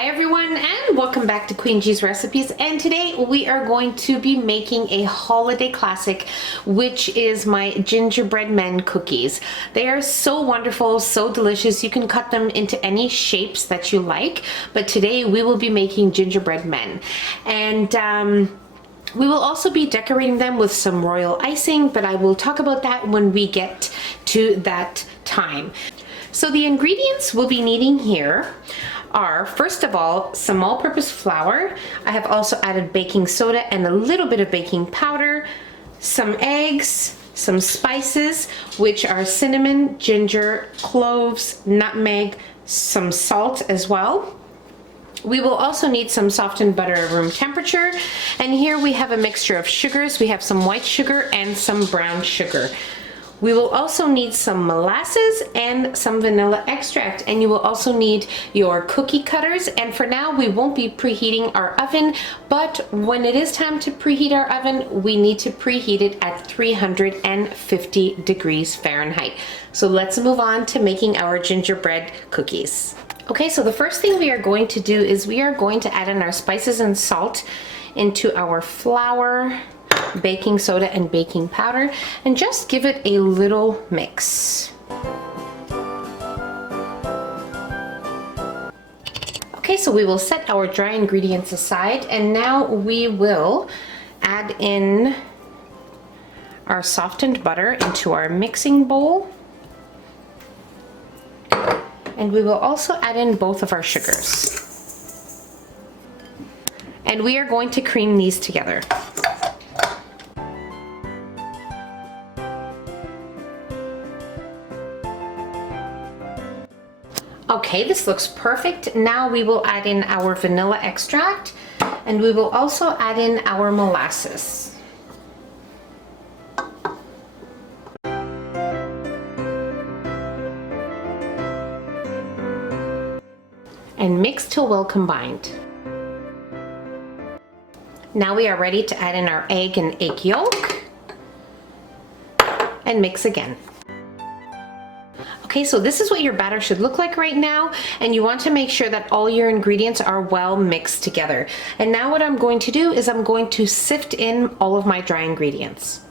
Hi everyone, and welcome back to Queen G's Recipes. And today we are going to be making a holiday classic, which is my gingerbread men cookies. They are so wonderful, so delicious. You can cut them into any shapes that you like, but today we will be making gingerbread men. And we will also be decorating them with some royal icing, but I will talk about that when we get to that time. So the ingredients we'll be needing here are, first of all, some all-purpose flour. I have also added baking soda and a little bit of baking powder, some eggs, some spices, which are cinnamon, ginger, cloves, nutmeg, some salt as well. We will also need some softened butter at room temperature. And here we have a mixture of sugars. We have some white sugar and some brown sugar. We will also need some molasses and some vanilla extract, and you will also need your cookie cutters. And for now, we won't be preheating our oven, but when it is time to preheat our oven, we need to preheat it at 350 degrees Fahrenheit. So let's move on to making our gingerbread cookies. Okay, so the first thing we are going to do is we are going to add in our spices and salt into our flour, baking soda and baking powder, and just give it a little mix. Okay, so we will set our dry ingredients aside, and now we will add in our softened butter into our mixing bowl, and we will also add in both of our sugars, and we are going to cream these together. Okay, this looks perfect. Now we will add in our vanilla extract, and we will also add in our molasses. And mix till well combined. Now we are ready to add in our egg and egg yolk, and mix again. Okay, so this is what your batter should look like right now, and you want to make sure that all your ingredients are well mixed together. And now what I'm going to do is I'm going to sift in all of my dry ingredients.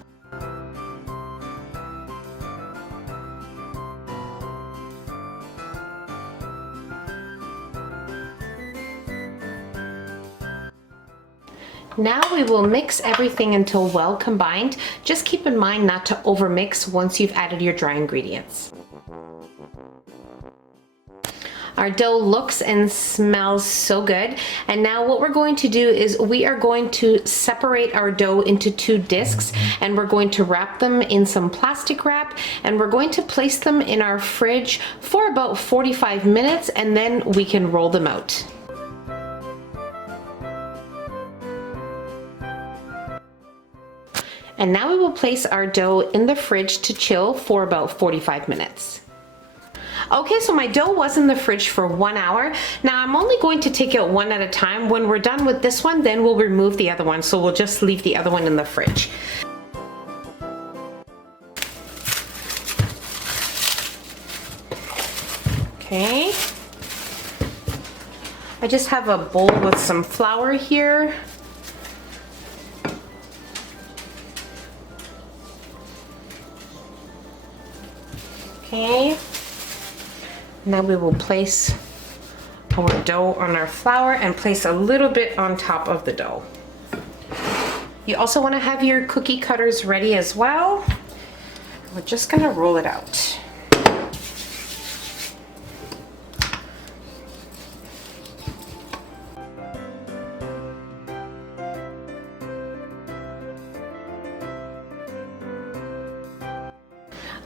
Now we will mix everything until well combined. Just keep in mind not to overmix once you've added your dry ingredients. Our dough looks and smells so good. And now what we're going to do is we are going to separate our dough into two discs, and we're going to wrap them in some plastic wrap, and we're going to place them in our fridge for about 45 minutes, and then we can roll them out. And now we will place our dough in the fridge to chill for about 45 minutes. Okay, so my dough was in the fridge for 1 hour. Now I'm only going to take it one at a time. When we're done with this one, then we'll remove the other one. So we'll just leave the other one in the fridge. Okay. I just have a bowl with some flour here. Okay. Now we will place our dough on our flour and place a little bit on top of the dough. You also want to have your cookie cutters ready as well. We're just going to roll it out.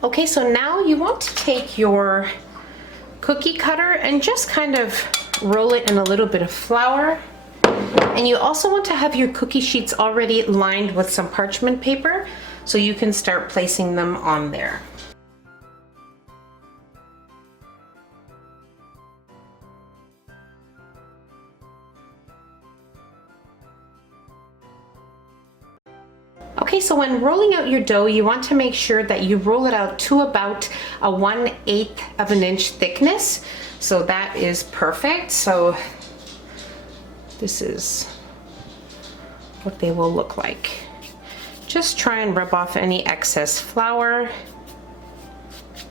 Okay, so now you want to take your cookie cutter and just kind of roll it in a little bit of flour. And you also want to have your cookie sheets already lined with some parchment paper so you can start placing them on there. Okay, so when rolling out your dough, you want to make sure that you roll it out to about a 1/8 of an inch thickness. So that is perfect. So this is what they will look like. Just try and rub off any excess flour,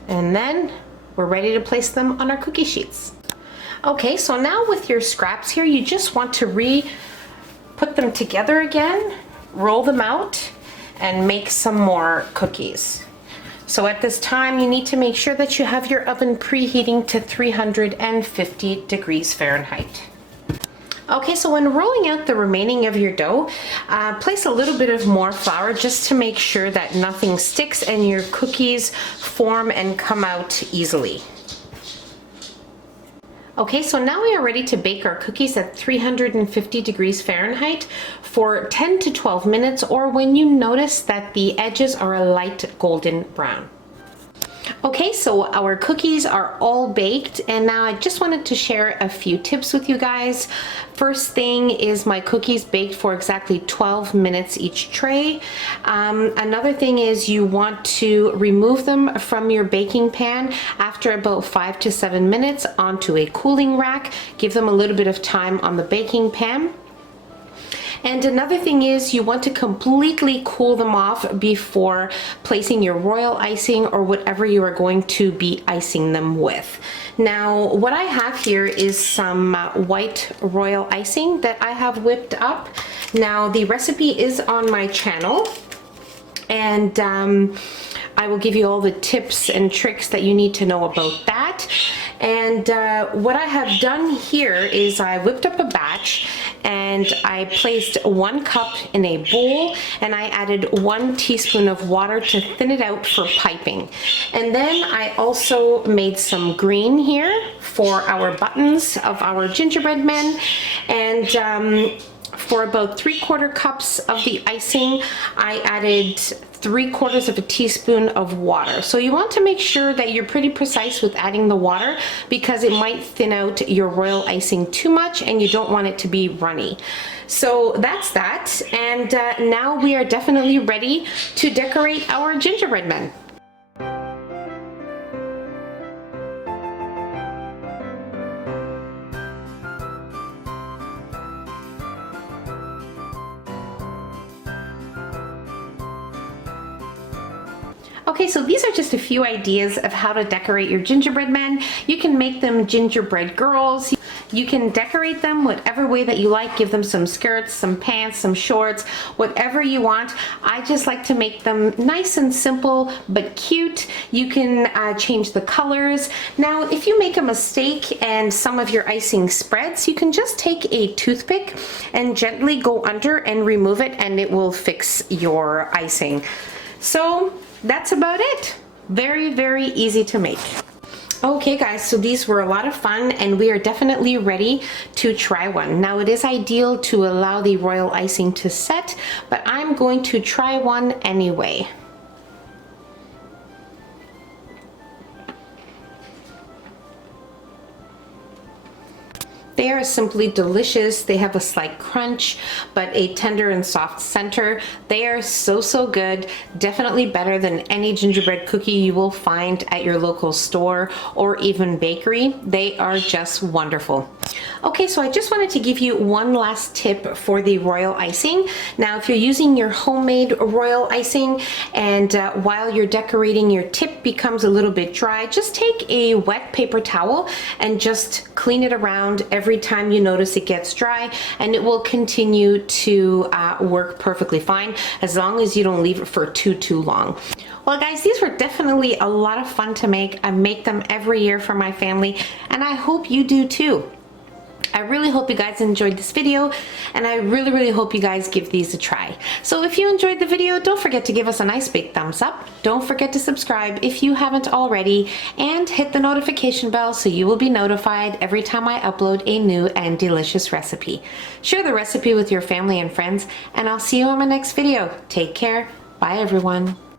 and then we're ready to place them on our cookie sheets. Okay, so now with your scraps here, you just want to put them together again, roll them out, and make some more cookies. So at this time, you need to make sure that you have your oven preheating to 350 degrees Fahrenheit. Okay, so when rolling out the remaining of your dough, place a little bit of more flour just to make sure that nothing sticks and your cookies form and come out easily. Okay, so now we are ready to bake our cookies at 350 degrees Fahrenheit for 10 to 12 minutes, or when you notice that the edges are a light golden brown. Okay, so our cookies are all baked, and now I just wanted to share a few tips with you guys. First thing is my cookies baked for exactly 12 minutes each tray. Another thing is you want to remove them from your baking pan after about 5 to 7 minutes onto a cooling rack. Give them a little bit of time on the baking pan. And another thing is you want to completely cool them off before placing your royal icing or whatever you are going to be icing them with. Now, what I have here is some white royal icing that I have whipped up. Now, the recipe is on my channel, and I will give you all the tips and tricks that you need to know about that. And what I have done here is I whipped up a batch, and I placed 1 cup in a bowl, and I added 1 teaspoon of water to thin it out for piping. And then I also made some green here for our buttons of our gingerbread men, and for about 3/4 cups of the icing, I added 3/4 of a teaspoon of water. So you want to make sure that you're pretty precise with adding the water, because it might thin out your royal icing too much and you don't want it to be runny. So that's that, and now we are definitely ready to decorate our gingerbread men. Okay, so these are just a few ideas of how to decorate your gingerbread men. You can make them gingerbread girls. You can decorate them whatever way that you like. Give them some skirts, some pants, some shorts, whatever you want. I just like to make them nice and simple but cute. You can change the colors. Now, if you make a mistake and some of your icing spreads, you can just take a toothpick and gently go under and remove it, and it will fix your icing. So that's about it. Very, very easy to make. Okay guys, so these were a lot of fun, and we are definitely ready to try one. Now, it is ideal to allow the royal icing to set, but I'm going to try one anyway. They are simply delicious. They have a slight crunch, but a tender and soft center. They are so, so good. Definitely better than any gingerbread cookie you will find at your local store or even bakery. They are just wonderful. Okay, so I just wanted to give you one last tip for the royal icing. Now, if you're using your homemade royal icing and while you're decorating your tip becomes a little bit dry, just take a wet paper towel and just clean it around every time you notice it gets dry, and it will continue to work perfectly fine as long as you don't leave it for too long. Well guys, these were definitely a lot of fun to make. I make them every year for my family, and I hope you do too. I really hope you guys enjoyed this video, and I really hope you guys give these a try. So if you enjoyed the video, don't forget to give us a nice big thumbs up. Don't forget to subscribe if you haven't already, and hit the notification bell so you will be notified every time I upload a new and delicious recipe. Share the recipe with your family and friends, and I'll see you on my next video. Take care. Bye everyone.